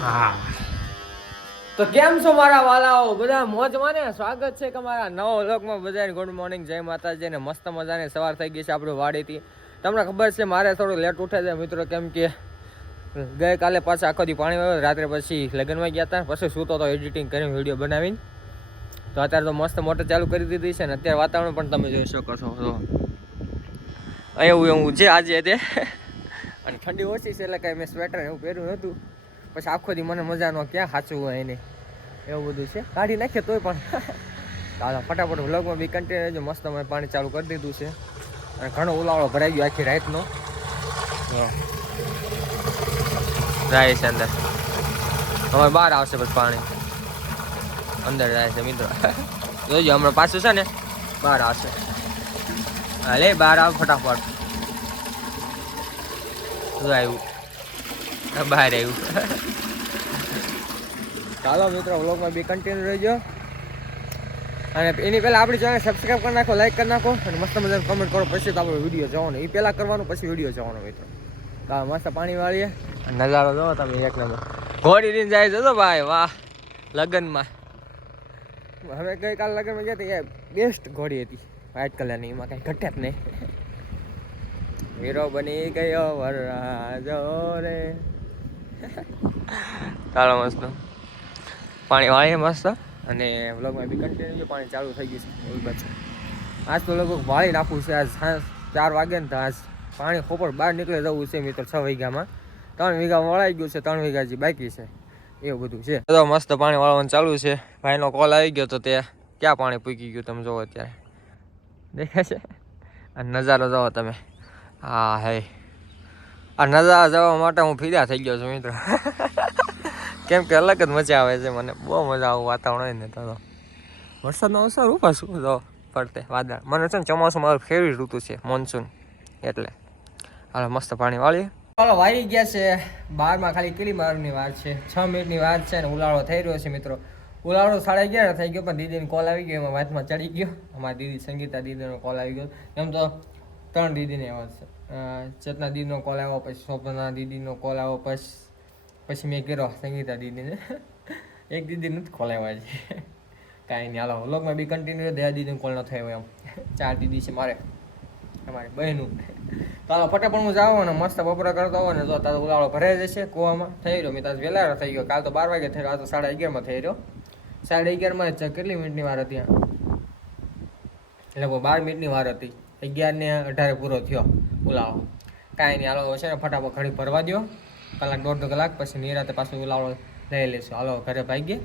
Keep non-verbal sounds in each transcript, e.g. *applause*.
હા. તો કેમ છો મારા વાલાઓ? બધા મોજમાં ને? સ્વાગત છે કે મારા નવો લોકમાં બધાને. ગુડ મોર્નિંગ જય માતાજી ને મસ્ત મજાની સવાર થઈ ગઈ છે આપણે વાડીથી. તમને ખબર છે, મારે થોડું લેટ ઉઠે છે મિત્રો, કેમ કે ગઈકાલે પાછા આખો દી પાણી આવ્યો રાત્રે પછી લગ્નમાં ગયા હતા પછી સૂતો તો એડિટિંગ કરીને વીડિયો બનાવીને. તો અત્યારે તો મસ્ત મોટર ચાલુ કરી દીધી છે ને, અત્યારે વાતાવરણ પણ તમે જોઈ શકો છો. તો એવું એવું છે આજે તે. અને ઠંડી ઓછી છે એટલે કાંઈ મેં સ્વેટર એવું પહેર્યું નહોતું. પછી આખો દી મને મજા નો ક્યાં સાચું હોય એને? એવું બધું છે. કાઢી નાખીએ તોય પણ. *laughs* ચાલો, ફટાફટ વ્લોગમાં બી કન્ટિન્યુ રહેજો. મસ્ત અમે પાણી ચાલુ કરી દીધું છે. અને ઘણો ઉલાળો ભરાઈ ગયો આખી રાતનો. જાય છે અંદર. હવે બહાર આવશે પછી પાણી. અંદર જાય છે મિત્રો. *laughs* જોજો, હમણાં પાછું છે ને, બહાર આવશે. હાલે બહાર આવ ફટાફટ. શું આવ્યું? બહાર આવ્યું. ચાલો મિત્રો, વ્લોગમાં બી કન્ટિન્યુ રહેજો. અને એની પહેલાં આપણી ચેનલ સબસ્ક્રાઈબ કરી નાખો લાઈક કરી નાખો અને મસ્ત મજાનું કમેન્ટ કરો. પછી તો આપણો વીડિયો જવાનો. એ પહેલાં કરવાનું, પછી વીડિયો જોવાનો મિત્રો. હા મસ્ત પાણી વાળીએ. નજારો જોવો તમે એક નંબર. ઘોડી લઈને જાય જતો ભાઈ, વાહ. લગ્નમાં. હવે ગઈકાલ લગ્નમાં ગયા હતા બેસ્ટ ઘોડી હતી. વ્હાઇટ કલરની એમાં કાંઈ ઘટે જ નહીં. *laughs* હીરો બની ગયો વરરાજો રે. ચાલો મસ્ત. પાણી વાળીએ મસ્ત. અને વ્લોગમાં બી કન્ટિન્યુ પાણી ચાલુ થઈ ગયું છે. આજ તો લગભગ વાળી નાખવું છે. આજ સાંજ ચાર વાગે ને તો આજ પાણી ખોપર બહાર નીકળી જવું છે મિત્રો છ વીઘામાં. ત્રણ વીઘા વળાઈ ગયું છે, ત્રણ વીઘા જે બાકી છે. એવું બધું છે. તો મસ્ત પાણી વાળવાનું ચાલુ છે. ભાઈનો કોલ આવી ગયો તો તે ક્યાં પાણી પૂકી ગયું તમે જોવો અત્યારે. દેખાય છે? નજારો જોવો તમે. હા, હે. આ નજારા જવા માટે હું ફિદા થઈ ગયો છું મિત્રો. કેમ કે અલગ જ મજા આવે છે મને. બહુ મજા આવે વાતાવરણ હોય ને તો. વરસાદનો અવસર ઊભા શું તો પડતે વાદળ. મને છે ને ચોમાસું મારું ફેવરિટ ઋતુ છે મોન્સૂન એટલે. હાલો, મસ્ત પાણી વાળીએ. ચાલો વાળી ગયા છે. બારમાં ખાલી કેટલી મારની વાર છે. છ મિનિટની વાર છે ને ઉલાળો થઈ રહ્યો છે મિત્રો. ઉલાળો સાડા અગિયાર થઈ ગયો, પણ દીદીનો કોલ આવી ગયો. એમાં વાતમાં ચડી ગયો. અમારી દીદી સંગીતા દીદીનો કોલ આવી ગયો. એમ તો ત્રણ દીદીને ચેતના દીદીનો કોલ આવ્યો, પછી શોભના દીદીનો કોલ આવ્યો, પછી પછી મેં કર્યો સંગીતા દીદીને. *laughs* એક દીદીને જ કોલ આવ્યા છે કાંઈ નહીં, હાલો વ્લોગમાં બી કન્ટિન્યુ દયા દીદીનો કોલ ન થયો એમ. ચાર દીદી છે મારે. અમારી બહેનું. ચાલો ફટાફટ હું જાઉં અને મસ્ત બપોરા કરતો હોય ને તો તારો ઉલાળો ભરાઈ જશે, કૂવામાં. થઈ રહ્યો, મેં તાજ વહેલા થઈ ગયો. કાલ તો બાર વાગે થઈ રહ્યો આ તો સાડા અગિયારમાં થઈ રહ્યો. સાડા અગિયારમાં કેટલી મિનિટની વાર હતી લગભગ બાર મિનિટની વાર હતી. અગિયાર ને અઢારે પૂરો થયો. ઉલાળો. કાંઈ નહીં, હાલો છે ને ફટાફટ ઘડી ભરવા દો કલાક દોઢ કલાક, પછી નિરાતે પાછું ઉલાળો લઈ લેશું. હાલો, ઘરે ભાગીએ.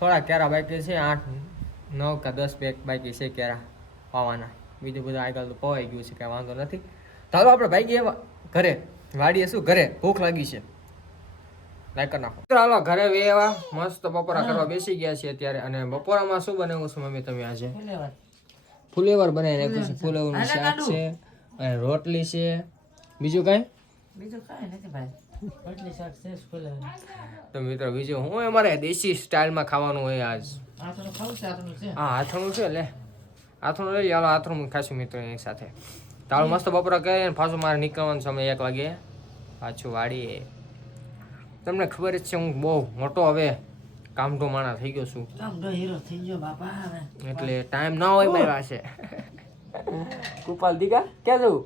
થોડા કેરા બાકી છે? આઠ, નવ કે દસ પેક બાકી છે કેરા પાવાના બીજું બધું આગળ તો પવાઈ ગયું છે, કાંઈ વાંધો નથી. ચાલો આપણે ભાગીએ ઘરે. વાડીએ શું? ઘરે. ભૂખ લાગી છે. લાઈક હાલો, ઘરે વેવા મસ્ત બપોરા કરવા બેસી ગયા છીએ અત્યારે. અને બપોરામાં શું બનાવું છું, મમ્મી, તમે આજે? ફુલેવર બનાવી નાખ્યું છે. ફુલેવરનું શાક છે અને રોટલી છે. બીજું કાંઈ? બીજું કાંઈ નથી ભાઈ. રોટલી શાક છે સ્કૂલે તો મિત્રો બીજું હું અમારે દેશી સ્ટાઇલમાં ખાવાનું હોય આજ? હા હાથણું છે લે. હાથણું લઈ હાલો આથણું ખાશું મિત્રો એની સાથે. તારું મસ્ત બપોરા કરીએ અને પાછું મારે નીકળવાનું સમય એક વાગે. પાછું વાળીએ. તમને ખબર જ છે હું બહુ મોટો હવે કામઠો માણા થઈ ગયો છું. કામઢો હીરો થઈ ગયો બાપા હવે. એટલે ટાઈમ ના હોય મારી પાસે કુપાલ દીકા ક્યાં જવું?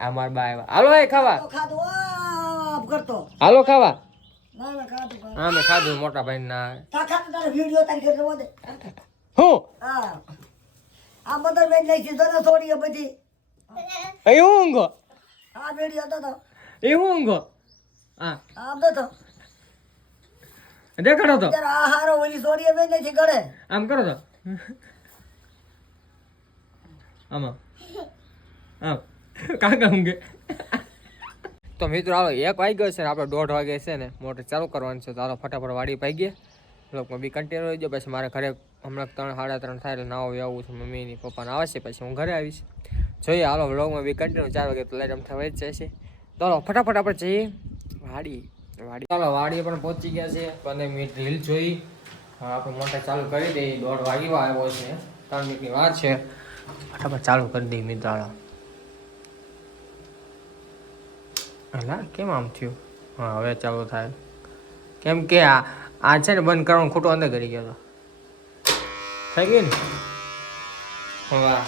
આ માર બા આવ્યા. હાલો એ ખાવા. ખાધું આમ કરતો. હાલો ખાવા. હા મેં ખાધું મોટા ભાઈ ના. તા ખાધું તારે વીડિયો તારી કરી દેવો દે. હું? હા. આ બધા બેન લઈ સીધો ને છોડીએ બધી. એ હું ઊંઘો? આ વીડિયો તો. એ હું ઊંઘો? હા. આ બધો. તો દેખાડો તો. ઓલી નથી આમ કરો તો. આમાં આમ. કાકા ઊંઘે. તો મિત્રો હાલો એક વાગ્યો છે ને આપણે દોઢ વાગે છે ને મોટર ચાલુ કરવાનું છે. તો હાલો ફટાફટ વાડી પાઈ લોકોમાં બી કન્ટિન્યુ રહી ગયો. પછી મારે ઘરે હમણાં ત્રણ સાડા ત્રણ થાય એટલે નાવું આવું છું. મમ્મીની પપ્પાને આવશે પછી હું ઘરે આવીશ. જોઈએ હાલો વ્લોગમાં બી કન્ટિન્યુ ચાર વાગે તો લાઈટ અમથા થવા જ જશે તો હાલો ફટાફટ આપણે જઈએ. વાડી. વાડી. ચાલો, વાડીએ પણ પહોંચી ગયા છે પંદર મિનિટ રીલ જોઈ. આપણે મોટર ચાલુ કરી દઈએ. દોઢ વાગી આવ્યો છે. ત્રણ મિનિટની વાત છે. ફટાફટ ચાલુ કરી દઈએ મિત્રો હાલો કેમ આમ થયું? હા, હવે ચાલુ થાય. કેમ કે આ આ છે ને બંધ કરવાનું ખોટો અંદર કરી ગયો હતો થઈ ગયું ને? વાહ.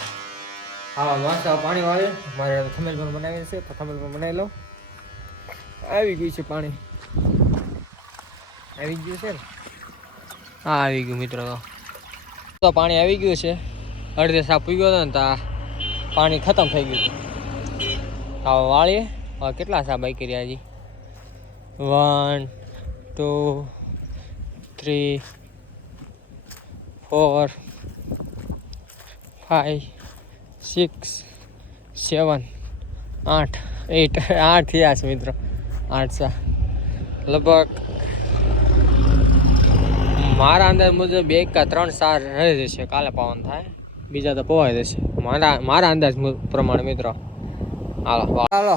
હા મસ્ત પાણી વાળ્યું મારે થમેલ પણ બનાવી છે થમેલ પણ બનાવી લો આવી ગયું છે પાણી. આવી ગયું છે ને? હા, આવી ગયું મિત્રો. તો પાણી આવી ગયું છે. અડધે સાપ પી ગયો હતો ને તા પાણી ખતમ થઈ ગયું હતું. હવે વાળીએ. હવે કેટલા સાપ બાકી રહ્યા હજી? One, two, three, four, five, six, seven, આઠ. એટ આઠ થયા છે મિત્રો. આઠ સા લગભગ મારા અંદાજ મુજબ બે કા ત્રણ સાર રહી જશે કાલે પવન થાય. બીજા તો પવાઈ જશે. મારા મારા અંદાજ પ્રમાણે મિત્રો. હાલો હાલો.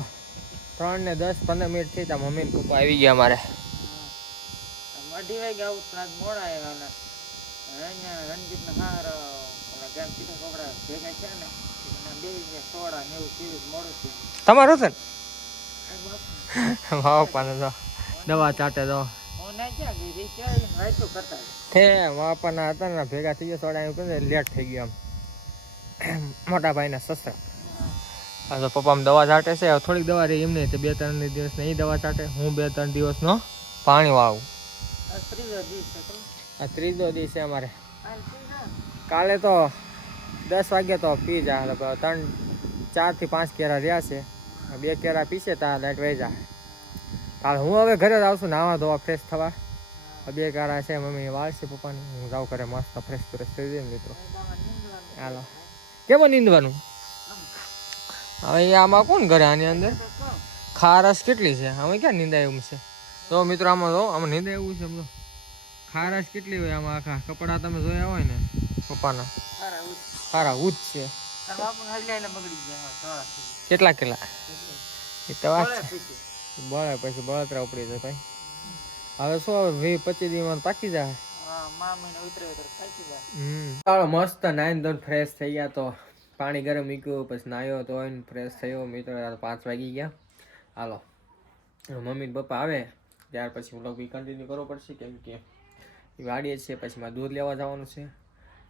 ત્રણ ને દસ પંદર મિનિટથી ત્યાં મમ્મી પપ્પા આવી ગયા મારે. અઢી વાગે આવું ત્રાસ મોડા આવ્યા અહીંયા રણજીત ને હાર ગામ સીધા છોકરા ભેગા છે ને બે સોડા ને એવું પીવું મોડું થયું તમારું છે ને? *laughs* દવા ચાટે તો. હું ના ક્યાં ગઈ રહી ક્યાં વાંચું કરતા હે મારા પપ્પાના હતા ને ભેગા થઈ ગયા થોડા લેટ થઈ ગયો આમ. *clears throat* મોટા ભાઈના સસરા. તો પપ્પામાં દવા ચાટે છે થોડીક દવા રહી નહીં તો બે ત્રણ દિવસ નહીં દવા છાંટે હું બે ત્રણ દિવસનો પાણી વાવું. આ ત્રીજો દિવસ છે આ અમારે. કાલે તો દસ વાગે તો પી જા લગભગ ત્રણ ચારથી પાંચ કેરા રહ્યા છે. બે કેરા પીશે ત્યાં લાઈટ વહી જાય કાલે હું હવે ઘરે જ આવશું નાવા ધોવા ફ્રેશ થવા. બે કારા છે મમ્મી વાળશે પપ્પાની. હું જાઉં ઘરે મસ્ત ફ્રેશ ફ્રેશ થઈ જાય મિત્રો. હાલો. કેમ નીંદવાનું? હવે આમાં કોણ ઘરે આની અંદર? ખારસ કેટલી છે? આમાં ક્યાં નીંદાય એવું છે? તો મિત્રો આમાં જો આમાં નીંદાય એવું છે સમજો ખારસ કેટલી હોય આમાં આખા? કપડા તમે જોયા હોય ને પપ્પાના? ખારા ઉચ્ચ છે. કેટલા કેટલા? એ તો વાત છે. બળે પછી બળતરા ઉપડી જાય ભાઈ. હવે શું હવે વીસ પચીસ દિવસમાં પાકી જાય? હા, મા મહિને ઉતરે તો પાકી જાય. હમ. ચાલો મસ્ત નાઈન ધોન ફ્રેશ થઈ ગયા તો પાણી ગરમ મૂક્યું પછી નાહ્યો તો ફ્રેશ થયો. મિત્રો પાંચ વાગી ગયા. હાલો. મમ્મી પપ્પા આવે ત્યાર પછી વ્લોગ બી કન્ટિન્યુ કરવો પડશે કેમ કે વાડીએ છીએ પછી મારે દૂધ લેવા જવાનું છે.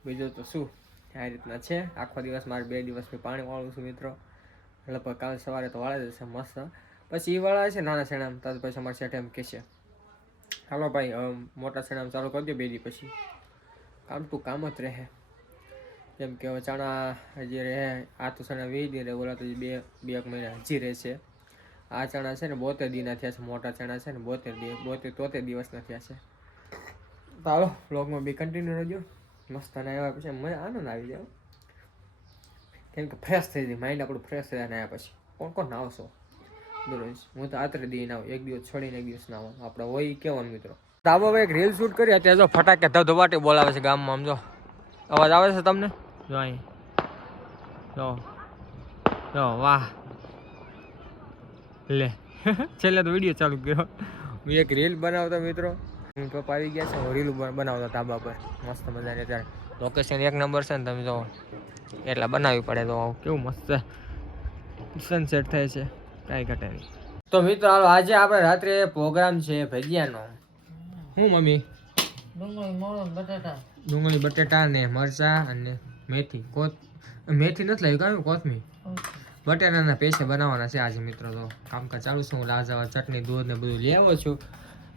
બીજું તો શું આ રીતના છે. આખો દિવસ મારે બે દિવસ મેં પાણી વાળું છું મિત્રો. લગભગ કાલ સવારે તો વાળે જશે મસ્ત. પછી એ વાળા છે નાના શેણામાં તાર પછી અમારે સેઠ એમ કહેશે હાલો ભાઈ મોટા શેણામાં ચાલુ કરી દો બે દી પછી. કામ ટુ કામ જ રહે. જેમ કે હવે ચણા હજી રહે, આ તો ચણા વીસ દી રહે ઓલા તો બે બે એક મહિના હજી રહેશે આ ચણા છે ને બોતેર દીના થયા છે, મોટા ચણા છે ને બોતેર દિવસ બોતેર તોતેર દિવસના થયા છે. તો હાલો બ્લોગમાં બી કન્ટિન્યુ રહેજો. મસ્ત અને આવ્યા પછી મને આનંદ આવી જાય. કેમ કે ફ્રેશ થઈ જાય માઇન્ડ આપણું ફ્રેશ થઈ જાય આવ્યા પછી. કોણ કોણ નાવશો દરરોજ હું તો આતરે દી ના એક દિવસ છોડીને એક દિવસ આવું. આપણે હોય કેવાનું મિત્રો. ધાબા પર એક રીલ શૂટ કરી ત્યાં જો ફટાકે ધબધબાટી બોલાવે છે ગામમાં, આમ જો. અવાજ આવે છે તમને? જો અહીં. જો. જો, વાહ. લે. *laughs* છેલ્લે તો વીડિયો ચાલુ કર્યો. હું એક રીલ બનાવતો મિત્રો. મમ્મી પપ્પા આવી ગયા છે, હું રીલ બનાવતો ધાબા પર. મસ્ત મજાની અત્યારે. લોકેશન એક નંબર છે ને તમે જો. એટલે બનાવવી પડે તો કેવું મસ્ત સનસેટ થાય છે. કાંઈ ઘટે નહીં. તો મિત્રો હાલો આજે આપણે રાત્રે પ્રોગ્રામ છે ભજીયાનો. હું મમ્મી? ડુંગળી બટેટા. ને મરચા અને મેથી. કોથ મેથી નથી લાવ્યું કાંઈ કોથમી બટેટાના પેસ્ટ બનાવવાના છે આજે મિત્રો તો કામકાજ ચાલુ છે. હું લાજાવા ચટણી દૂધ ને બધું લઈ આવ્યો છું.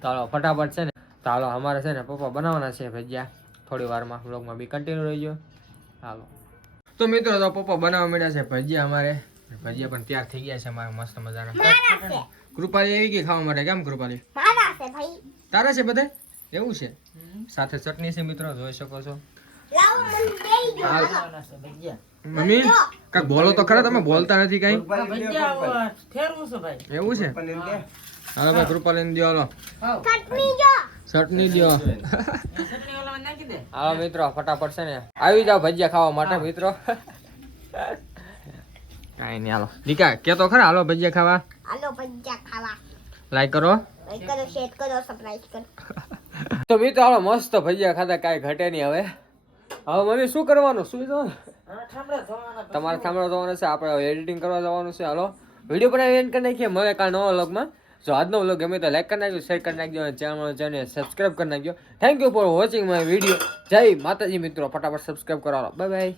તો ફટાફટ છે ને તો અમારે છે ને પપ્પા બનાવવાના છે ભજીયા. થોડી વારમાં બ્લોગમાં બી કન્ટિન્યુ રહીજો. હાલો. તો મિત્રો તો પપ્પા બનાવવા માંડ્યા છે ભજીયા અમારે. ભજીયા પણ તૈયાર થઈ ગયા છે અમારે મસ્ત મજાના. કૃપાલી આવી ગઈ ખાવા માટે? કેમ કૃપાલી? તારા છે બધા? એવું છે? સાથે ચટણી છે મિત્રો જોઈ શકો છો. મમ્મી કાંઈક બોલો તો ખરા તમે બોલતા નથી કઈ? એવું છે? હાલો ભાઈ કૃપાલીને દ્યો હાલો. ચટણી દ્યો ચટણી ઓલામાં નાખી દે. હાલો મિત્રો ફટાફટ છે ને આવી જાઓ ભજીયા ખાવા માટે મિત્રો. કાંઈ નહીં હાલો. દીકા કે તો ખરા? હાલો ભજીયા ખાવા? હાલો ભજીયા ખાવા. લાઈક કરો. લાઈક કરો શેર કરો સબસ્ક્રાઇબ કરો. *laughs* તો મિત્રો હાલો મસ્ત ભજીયા ખાતા કાંઈ ઘટે નહીં હવે. હવે મમ્મી શું કરવાનું? શું ધોવાના તમારે સાંભળવા જવાનું છે આપણે એડિટિંગ કરવા જવાનું છે હાલો. વીડિયો બનાવી એન્ડ કરી નાખીએ મળે કાલ નવા વ્લોગમાં. જો આજનો વ્લોગ ગમે તો લાઈક કરી નાખજો શેર કરી નાખજો અને ચેનલ ચેનલ સબસ્ક્રાઈબ કરી નાખજો. Thank you for watching my video જય માતાજી મિત્રો ફટાફટ સબસ્ક્રાઈબ કરો બાય બાય